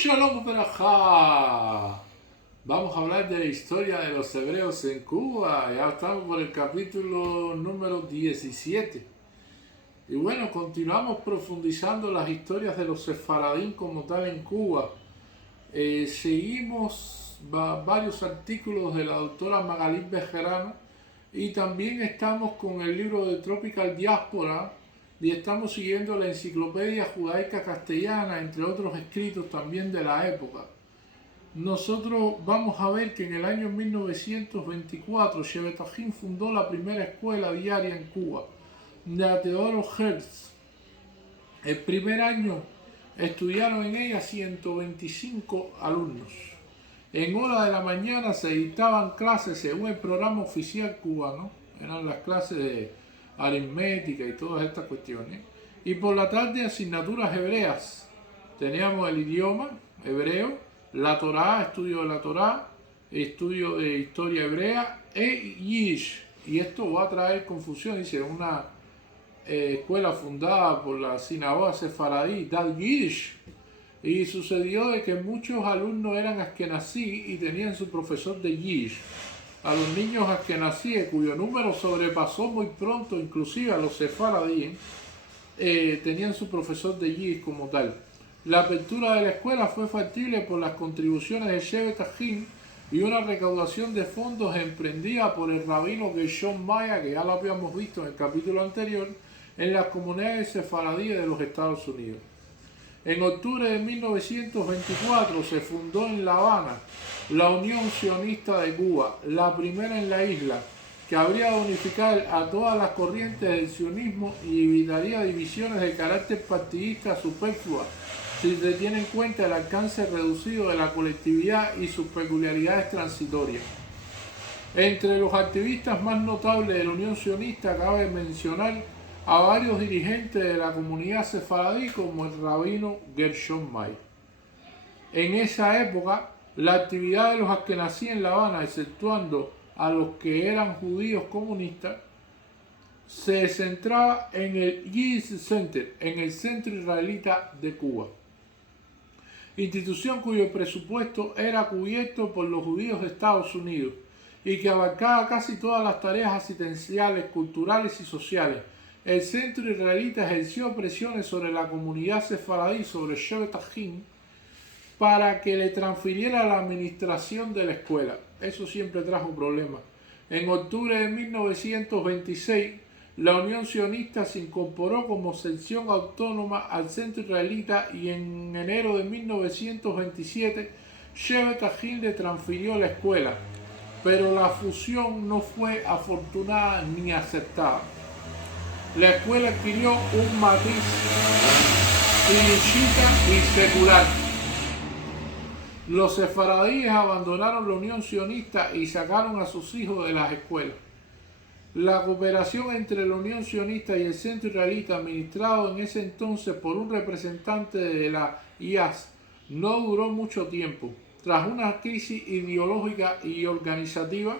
Shalom Berajá. Vamos a hablar de la historia de los hebreos en Cuba. Ya estamos por el capítulo número 17. Y bueno, continuamos profundizando las historias de los sefaradín como tal en Cuba. Seguimos varios artículos de la doctora Magalí Bejerano y también estamos con el libro de Tropical Diáspora y estamos siguiendo la enciclopedia judaica castellana, entre otros escritos también de la época. Nosotros vamos a ver que en el año 1924 Shevet Ajim fundó la primera escuela diaria en Cuba, de Teodoro Herz. El primer año estudiaron en ella 125 alumnos. En hora de la mañana se dictaban clases según el programa oficial cubano, eran las clases de aritmética y todas estas cuestiones, y por la tarde asignaturas hebreas. Teníamos el idioma hebreo, la Torá, estudio de la Torá, estudio de historia hebrea e Yiddish. Y esto va a traer confusión, dice, una escuela fundada por la sinagoga sefaradí Dal Yiddish, y sucedió de que muchos alumnos eran askenazí y tenían su profesor de Yiddish. A los niños askenazíes, cuyo número sobrepasó muy pronto inclusive a los sefaradíes, tenían su profesor de Yiddish como tal. La apertura de la escuela fue factible por las contribuciones de Shevet Ajim y una recaudación de fondos emprendida por el rabino Gershon Maya, que ya lo habíamos visto en el capítulo anterior, en las comunidades sefaradíes de los Estados Unidos. En octubre de 1924 se fundó en La Habana la Unión Sionista de Cuba, la primera en la isla, que habría de unificar a todas las corrientes del sionismo y evitaría divisiones de carácter partidista superfluas, si se tiene en cuenta el alcance reducido de la colectividad y sus peculiaridades transitorias. Entre los activistas más notables de la Unión Sionista cabe mencionar a varios dirigentes de la comunidad sefaradí como el rabino Gershon May. En esa época, la actividad de los askenazí en La Habana, exceptuando a los que eran judíos comunistas, se centraba en el Yiddish Center, en el Centro Israelita de Cuba, institución cuyo presupuesto era cubierto por los judíos de Estados Unidos y que abarcaba casi todas las tareas asistenciales, culturales y sociales. El Centro Israelita ejerció presiones sobre la comunidad sefaradí, sobre Shevet Ajim, para que le transfiriera la administración de la escuela. Eso siempre trajo problemas. En octubre de 1926, la Unión Sionista se incorporó como sección autónoma al Centro Israelita y en enero de 1927 Shevet Ajim le transfirió la escuela, pero la fusión no fue afortunada ni aceptada. La escuela adquirió un matiz yidishita y secular. Los sefaradíes abandonaron la Unión Sionista y sacaron a sus hijos de las escuelas. La cooperación entre la Unión Sionista y el Centro Israelita, administrado en ese entonces por un representante de la IAS, no duró mucho tiempo. Tras una crisis ideológica y organizativa,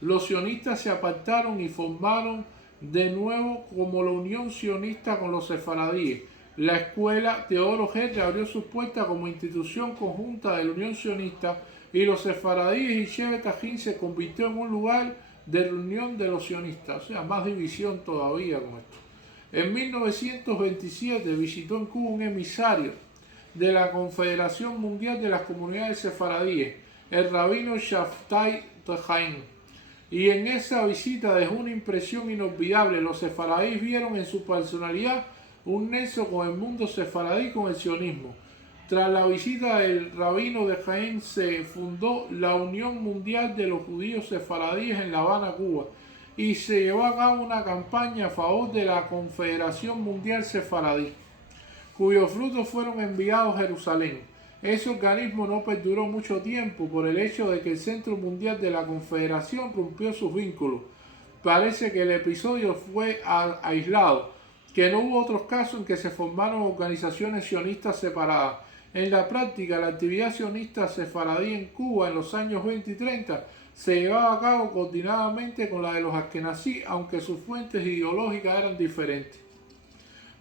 los sionistas se apartaron y formaron de nuevo como la Unión Sionista con los sefaradíes. La escuela Teodoro Herz abrió sus puertas como institución conjunta de la Unión Sionista y los sefaradíes y Shevet Ajim se convirtió en un lugar de reunión de los sionistas, o sea, más división todavía con esto. En 1927 visitó en Cuba un emisario de la Confederación Mundial de las Comunidades Sefaradíes, el rabino Shabtai Tejain, y en esa visita dejó una impresión inolvidable. Los sefaradíes vieron en su personalidad un nexo con el mundo sefaradí, con el sionismo. Tras la visita del rabino de Jaén se fundó la Unión Mundial de los Judíos Sefaradíes en La Habana, Cuba, y se llevó a cabo una campaña a favor de la Confederación Mundial Sefaradí, cuyos frutos fueron enviados a Jerusalén. Ese organismo no perduró mucho tiempo por el hecho de que el Centro Mundial de la Confederación rompió sus vínculos. Parece que el episodio fue aislado, que no hubo otros casos en que se formaron organizaciones sionistas separadas. En la práctica, la actividad sionista sefaradí en Cuba en los años 20 y 30 se llevaba a cabo coordinadamente con la de los askenazí, aunque sus fuentes ideológicas eran diferentes.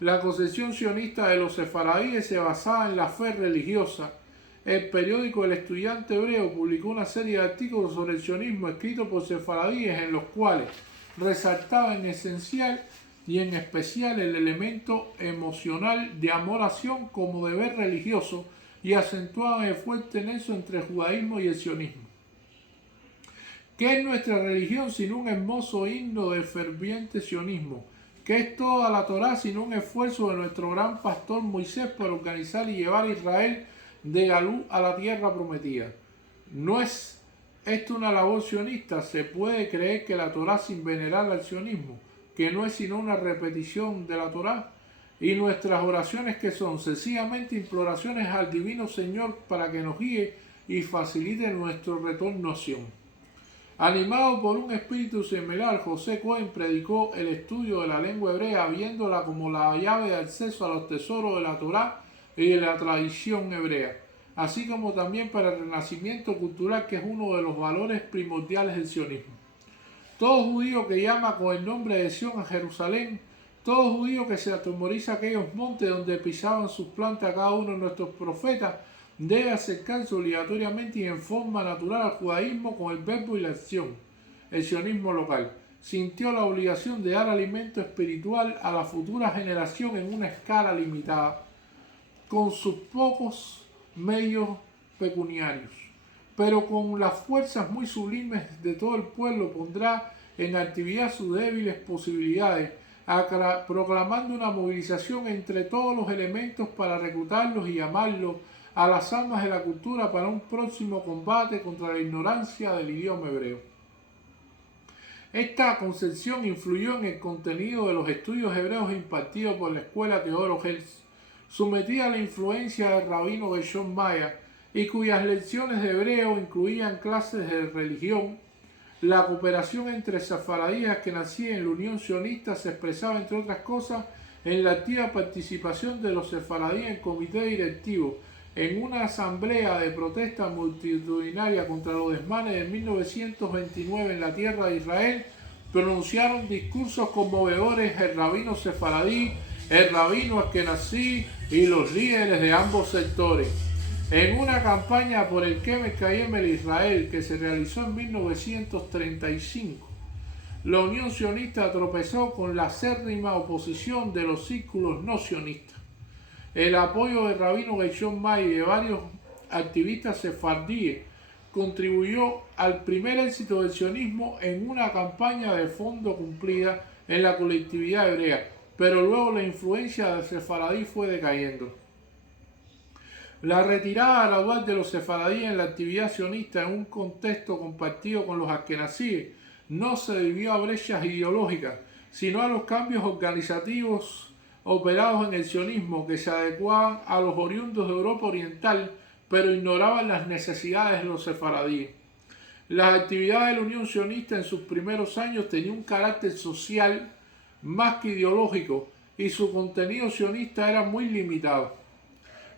La concepción sionista de los sefaradíes se basaba en la fe religiosa el periódico El Estudiante Hebreo publicó una serie de artículos sobre el sionismo escritos por sefaradíes en los cuales resaltaba en esencial y en especial el elemento emocional de amoración como deber religioso y acentuaban el fuerte nexo entre el judaísmo y el sionismo. ¿Qué es nuestra religión sino un hermoso himno del ferviente sionismo? ¿Qué es toda la Torá sino un esfuerzo de nuestro gran pastor Moisés para organizar y llevar a Israel de Galú a la tierra prometida? ¿No es esto una labor sionista? ¿Se puede creer que la Torá sin venerar al sionismo, que no es sino una repetición de la Torá? Y nuestras oraciones, que son sencillamente imploraciones al Divino Señor para que nos guíe y facilite nuestro retorno a Sion. Animado por un espíritu similar, José Cohen predicó el estudio de la lengua hebrea, viéndola como la llave de acceso a los tesoros de la Torá y de la tradición hebrea, así como también para el renacimiento cultural, que es uno de los valores primordiales del sionismo. Todo judío que llama con el nombre de Sion a Jerusalén, todo judío que se atemoriza aquellos montes donde pisaban sus plantas cada uno de nuestros profetas, debe acercarse obligatoriamente y en forma natural al judaísmo con el verbo y la acción. El sionismo local sintió la obligación de dar alimento espiritual a la futura generación en una escala limitada, con sus pocos medios pecuniarios, pero con las fuerzas muy sublimes de todo el pueblo pondrá en actividad sus débiles posibilidades, proclamando una movilización entre todos los elementos para reclutarlos y llamarlos a las almas de la cultura para un próximo combate contra la ignorancia del idioma hebreo. Esta concepción influyó en el contenido de los estudios hebreos impartidos por la escuela Teodoro Herzl, sometida a la influencia del rabino Gershon Meyer, y cuyas lecciones de hebreo incluían clases de religión. La cooperación entre sefaradíes que nacía en la Unión Sionista se expresaba, entre otras cosas, en la activa participación de los sefaradíes en comité directivo, en una asamblea de protesta multitudinaria contra los desmanes de 1929 en la tierra de Israel. Pronunciaron discursos conmovedores el rabino sefaradí, el rabino askenazí y los líderes de ambos sectores. En una campaña por el Kemet Kayem el Israel que se realizó en 1935, la Unión Sionista tropezó con la acérrima oposición de los círculos no sionistas. El apoyo del rabino Gershon Meyer y de varios activistas sefardíes contribuyó al primer éxito del sionismo en una campaña de fondo cumplida en la colectividad hebrea, pero luego la influencia del sefaradí fue decayendo. La retirada gradual de los sefaradíes en la actividad sionista en un contexto compartido con los askenazíes no se debió a brechas ideológicas, sino a los cambios organizativos operados en el sionismo que se adecuaban a los oriundos de Europa Oriental, pero ignoraban las necesidades de los sefaradíes. Las actividades de la Unión Sionista en sus primeros años tenían un carácter social más que ideológico y su contenido sionista era muy limitado.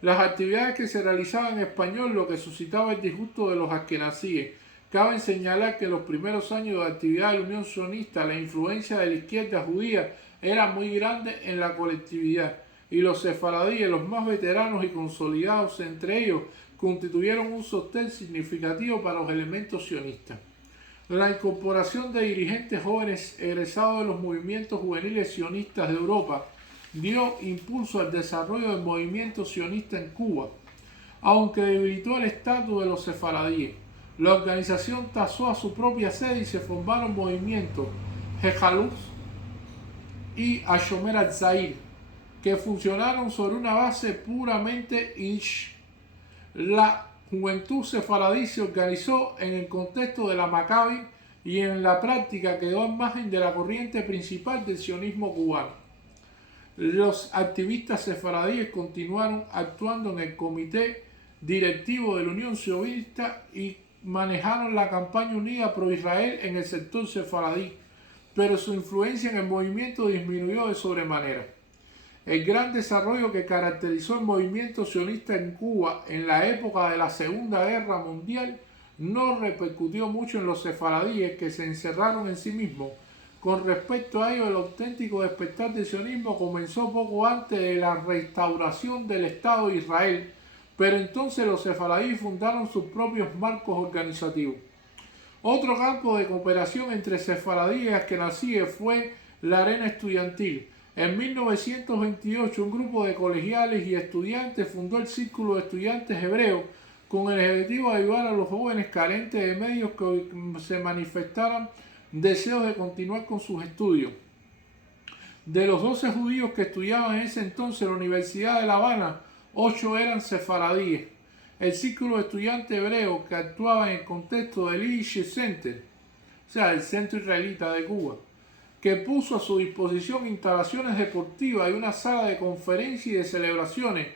Las actividades que se realizaban en español, lo que suscitaba el disgusto de los askenazíes. Cabe señalar que en los primeros años de actividad de la Unión Sionista la influencia de la izquierda judía era muy grande en la colectividad, y los sefaradíes, los más veteranos y consolidados entre ellos, constituyeron un sostén significativo para los elementos sionistas. La incorporación de dirigentes jóvenes egresados de los movimientos juveniles sionistas de Europa dio impulso al desarrollo del movimiento sionista en Cuba, aunque debilitó el estatus de los sefaradíes. La organización tasó a su propia sede y se formaron movimientos Jejaluz y Ashomer al-Zahir, que funcionaron sobre una base puramente Ish. La juventud sefaradí se organizó en el contexto de la Maccabi y en la práctica quedó al margen de la corriente principal del sionismo cubano. Los activistas sefaradíes continuaron actuando en el comité directivo de la Unión Sionista y manejaron la campaña unida pro Israel en el sector sefaradí, pero su influencia en el movimiento disminuyó de sobremanera. El gran desarrollo que caracterizó el movimiento sionista en Cuba en la época de la Segunda Guerra Mundial no repercutió mucho en los sefaradíes, que se encerraron en sí mismos. Con respecto a ello, el auténtico despertar del sionismo comenzó poco antes de la restauración del Estado de Israel, pero entonces los sefaradíes fundaron sus propios marcos organizativos. Otro campo de cooperación entre sefaradíes y askenazíes fue la arena estudiantil. En 1928 un grupo de colegiales y estudiantes fundó el Círculo de Estudiantes Hebreos con el objetivo de ayudar a los jóvenes carentes de medios que se manifestaran deseos de continuar con sus estudios. De los 12 judíos que estudiaban en ese entonces en la Universidad de La Habana, 8 eran sefaradíes. El Círculo de Estudiantes Hebreos, que actuaba en el contexto del Yiddish Center, o sea, el Centro Israelita de Cuba, que puso a su disposición instalaciones deportivas y una sala de conferencias y de celebraciones,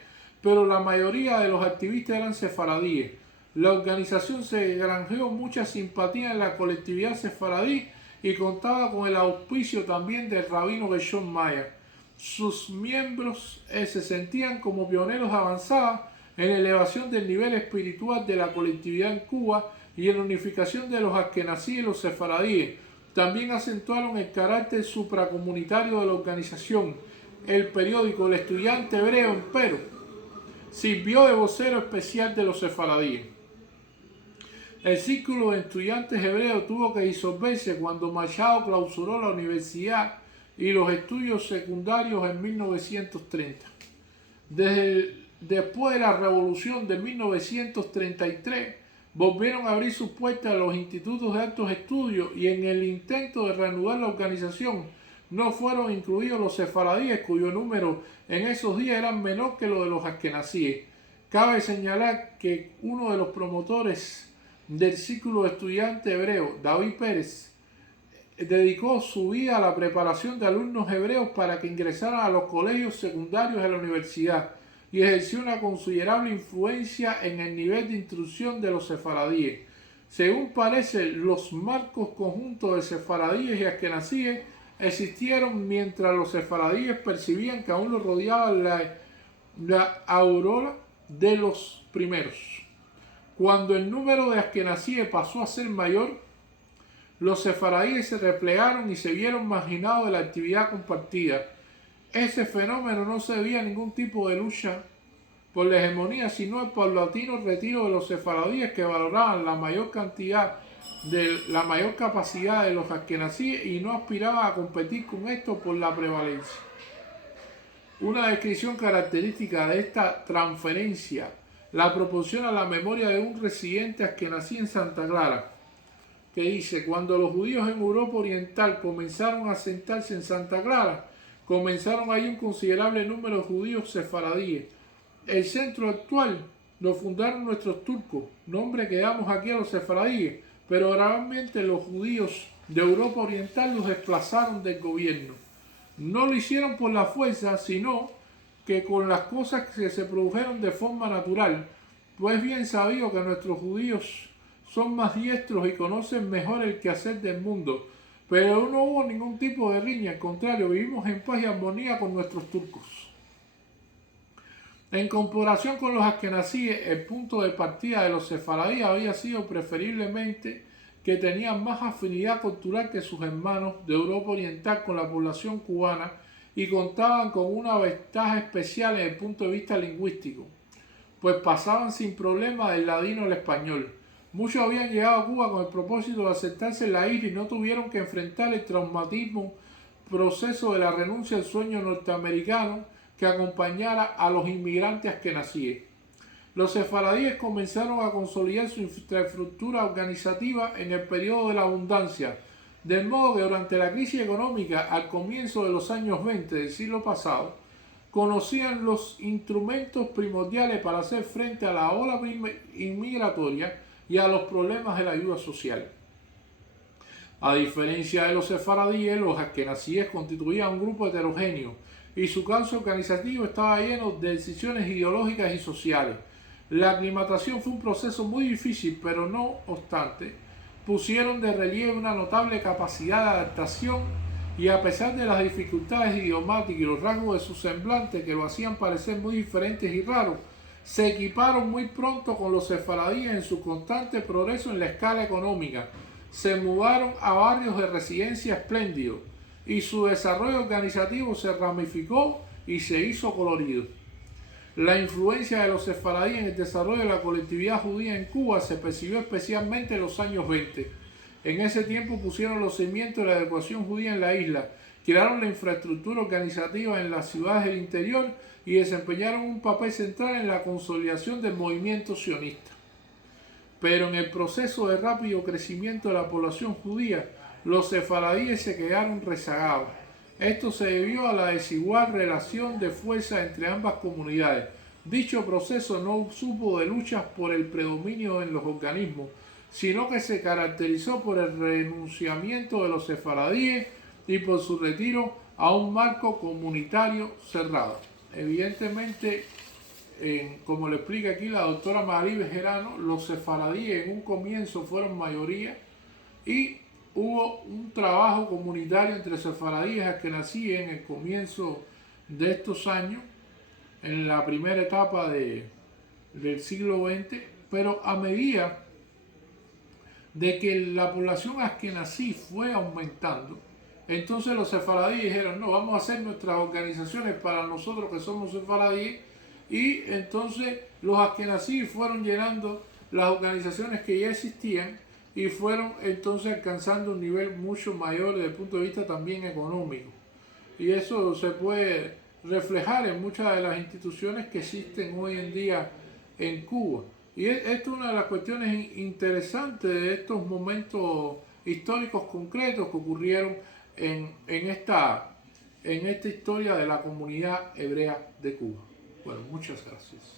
pero la mayoría de los activistas eran sefaradíes. La organización se granjeó mucha simpatía en la colectividad sefaradí y contaba con el auspicio también del rabino Gershon Mayer. Sus miembros se sentían como pioneros avanzados en la elevación del nivel espiritual de la colectividad en Cuba y en la unificación de los askenazíes y los sefaradíes. También acentuaron el carácter supracomunitario de la organización. El periódico El Estudiante Hebreo, empero, sirvió de vocero especial de los sefaradíes. El Círculo de Estudiantes Hebreos tuvo que disolverse cuando Machado clausuró la universidad y los estudios secundarios en 1930. Después de la Revolución de 1933, volvieron a abrir sus puertas a los institutos de altos estudios y en el intento de reanudar la organización no fueron incluidos los sefaradíes, cuyo número en esos días era menor que lo de los askenazíes. Cabe señalar que uno de los promotores del Círculo de Estudiantes Hebreos, David Pérez, dedicó su vida a la preparación de alumnos hebreos para que ingresaran a los colegios secundarios de la universidad y ejerció una considerable influencia en el nivel de instrucción de los sefaradíes. Según parece, los marcos conjuntos de sefaradíes y askenazíes existieron mientras los sefaradíes percibían que aún los rodeaba la aurora de los primeros. Cuando el número de askenazíes pasó a ser mayor, los sefaradíes se replegaron y se vieron marginados de la actividad compartida. Ese fenómeno no se debía a ningún tipo de lucha por la hegemonía, sino al paulatino retiro de los sefaradíes que valoraban la mayor capacidad de los askenazíes y no aspiraban a competir con esto por la prevalencia. Una descripción característica de esta transferencia la proporciona la memoria de un residente askenazí en Santa Clara, que dice: cuando los judíos en Europa Oriental comenzaron a asentarse en Santa Clara, comenzaron ahí un considerable número de judíos sefaradíes. El centro actual lo fundaron nuestros turcos, nombre que damos aquí a los sefaradíes, pero gradualmente los judíos de Europa Oriental los desplazaron del gobierno. No lo hicieron por la fuerza, sino que con las cosas que se produjeron de forma natural, pues bien sabido que nuestros judíos son más diestros y conocen mejor el quehacer del mundo, pero no hubo ningún tipo de riña, al contrario, vivimos en paz y armonía con nuestros turcos. En comparación con los askenazíes, el punto de partida de los sefaradíes había sido preferiblemente que tenían más afinidad cultural que sus hermanos de Europa Oriental con la población cubana y contaban con una ventaja especial desde el punto de vista lingüístico, pues pasaban sin problema del ladino al español. Muchos habían llegado a Cuba con el propósito de asentarse en la isla y no tuvieron que enfrentar el traumatismo proceso de la renuncia al sueño norteamericano que acompañara a los inmigrantes askenazíes. Los sefaradíes comenzaron a consolidar su infraestructura organizativa en el periodo de la abundancia, de modo que durante la crisis económica al comienzo de los años 20 del siglo pasado, conocían los instrumentos primordiales para hacer frente a la ola inmigratoria y a los problemas de la ayuda social. A diferencia de los sefaradíes, los askenazíes constituían un grupo heterogéneo y su cauce organizativo estaba lleno de decisiones ideológicas y sociales. La aclimatación fue un proceso muy difícil, pero no obstante, pusieron de relieve una notable capacidad de adaptación y a pesar de las dificultades idiomáticas y los rasgos de su semblante que lo hacían parecer muy diferentes y raros, se equiparon muy pronto con los sefaradíes en su constante progreso en la escala económica, se mudaron a barrios de residencia espléndidos y su desarrollo organizativo se ramificó y se hizo colorido. La influencia de los sefaradíes en el desarrollo de la colectividad judía en Cuba se percibió especialmente en los años 20. En ese tiempo pusieron los cimientos de la educación judía en la isla, crearon la infraestructura organizativa en las ciudades del interior y desempeñaron un papel central en la consolidación del movimiento sionista. Pero en el proceso de rápido crecimiento de la población judía, los sefaradíes se quedaron rezagados. Esto se debió a la desigual relación de fuerza entre ambas comunidades. Dicho proceso no supo de luchas por el predominio en los organismos, sino que se caracterizó por el renunciamiento de los sefaradíes y por su retiro a un marco comunitario cerrado. Evidentemente, como le explica aquí la doctora Magalí Bejerano, los sefaradíes en un comienzo fueron mayoría y hubo un trabajo comunitario entre sefaradíes askenazíes en el comienzo de estos años, en la primera etapa del siglo XX, pero a medida de que la población askenazí fue aumentando, entonces los sefaradíes dijeron, no, vamos a hacer nuestras organizaciones para nosotros que somos sefaradíes, y entonces los askenazí fueron llenando las organizaciones que ya existían y fueron entonces alcanzando un nivel mucho mayor desde el punto de vista también económico. Y eso se puede reflejar en muchas de las instituciones que existen hoy en día en Cuba. Y esto es una de las cuestiones interesantes de estos momentos históricos concretos que ocurrieron en esta historia de la comunidad hebrea de Cuba. Bueno, muchas gracias.